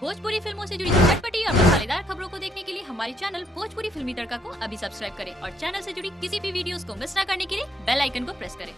भोजपुरी फिल्मों से जुड़ी चटपटी और मसालेदार खबरों को देखने के लिए हमारे चैनल भोजपुरी फिल्मी तड़का को अभी सब्सक्राइब करें और चैनल से जुड़ी किसी भी वीडियोस को मिस न करने के लिए बेल आइकन को प्रेस करें।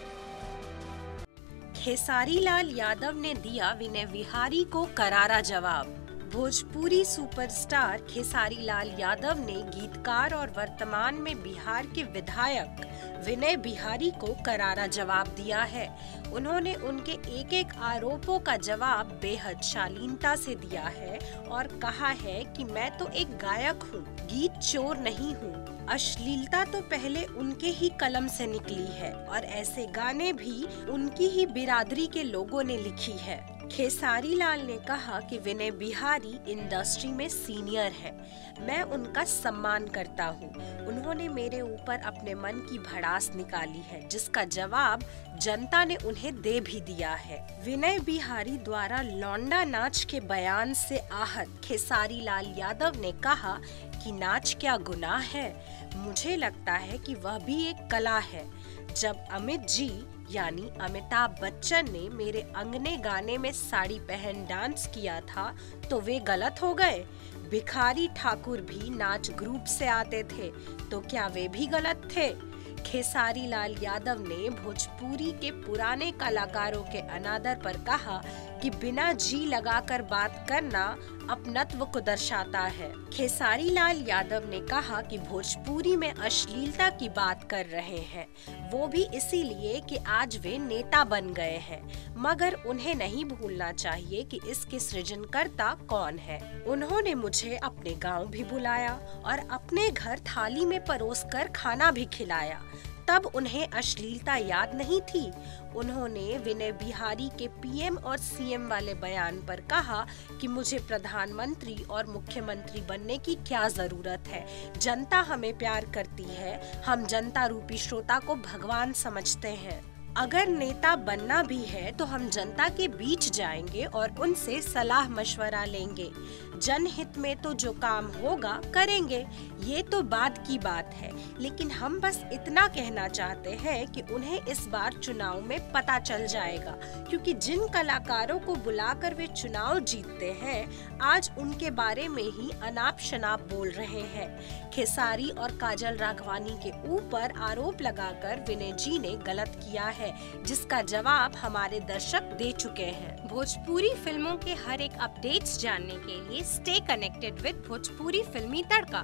खेसारी लाल यादव ने दिया विनय बिहारी को करारा जवाब। भोजपुरी सुपरस्टार खेसारी लाल यादव ने गीतकार और वर्तमान में बिहार के विधायक विनय बिहारी को करारा जवाब दिया है। उन्होंने उनके एक एक आरोपों का जवाब बेहद शालीनता से दिया है और कहा है कि मैं तो एक गायक हूँ, गीत चोर नहीं हूँ। अश्लीलता तो पहले उनके ही कलम से निकली है और ऐसे गाने भी उनकी ही बिरादरी के लोगों ने लिखी है। खेसारी लाल ने कहा कि विनय बिहारी इंडस्ट्री में सीनियर है, मैं उनका सम्मान करता हूँ। उन्होंने मेरे ऊपर अपने मन की भड़ास निकाली है, जिसका जवाब जनता ने उन्हें दे भी दिया है। विनय बिहारी द्वारा लौंडा नाच के बयान से आहत खेसारी लाल यादव ने कहा कि नाच क्या गुनाह है। मुझे लगता है कि वह भी एक कला है। जब अमित जी यानी अमिताभ बच्चन ने मेरे अंगने गाने में साड़ी पहन डांस किया था तो वे गलत हो गए। भिखारी ठाकुर भी नाच ग्रुप से आते थे तो क्या वे भी गलत थे? खेसारी लाल यादव ने भोजपुरी के पुराने कलाकारों के अनादर पर कहा कि बिना जी लगाकर बात करना अपनत्व को दर्शाता है। खेसारी लाल यादव ने कहा कि भोजपुरी में अश्लीलता की बात कर रहे हैं, वो भी इसीलिए कि आज वे नेता बन गए हैं, मगर उन्हें नहीं भूलना चाहिए कि इसके सृजनकर्ता कौन है। उन्होंने मुझे अपने गांव भी बुलाया और अपने घर थाली में परोसकर खाना भी खिलाया, तब उन्हें अश्लीलता याद नहीं थी। उन्होंने विनय बिहारी के पीएम और सीएम वाले बयान पर कहा कि मुझे प्रधानमंत्री और मुख्यमंत्री बनने की क्या जरूरत है, जनता हमें प्यार करती है, हम जनता रूपी श्रोता को भगवान समझते हैं। अगर नेता बनना भी है तो हम जनता के बीच जाएंगे और उनसे सलाह मशवरा लेंगे। जनहित में तो जो काम होगा करेंगे, ये तो बाद की बात है, लेकिन हम बस इतना कहना चाहते हैं कि उन्हें इस बार चुनाव में पता चल जाएगा, क्योंकि जिन कलाकारों को बुलाकर वे चुनाव जीतते हैं आज उनके बारे में ही अनाप शनाप बोल रहे हैं। खेसारी और काजल राघवानी के ऊपर आरोप लगाकर विनय जी ने गलत किया है, जिसका जवाब हमारे दर्शक दे चुके हैं। भोजपुरी फिल्मों के हर एक अपडेट्स जानने के लिए स्टे कनेक्टेड विद भोजपुरी फिल्मी तड़का।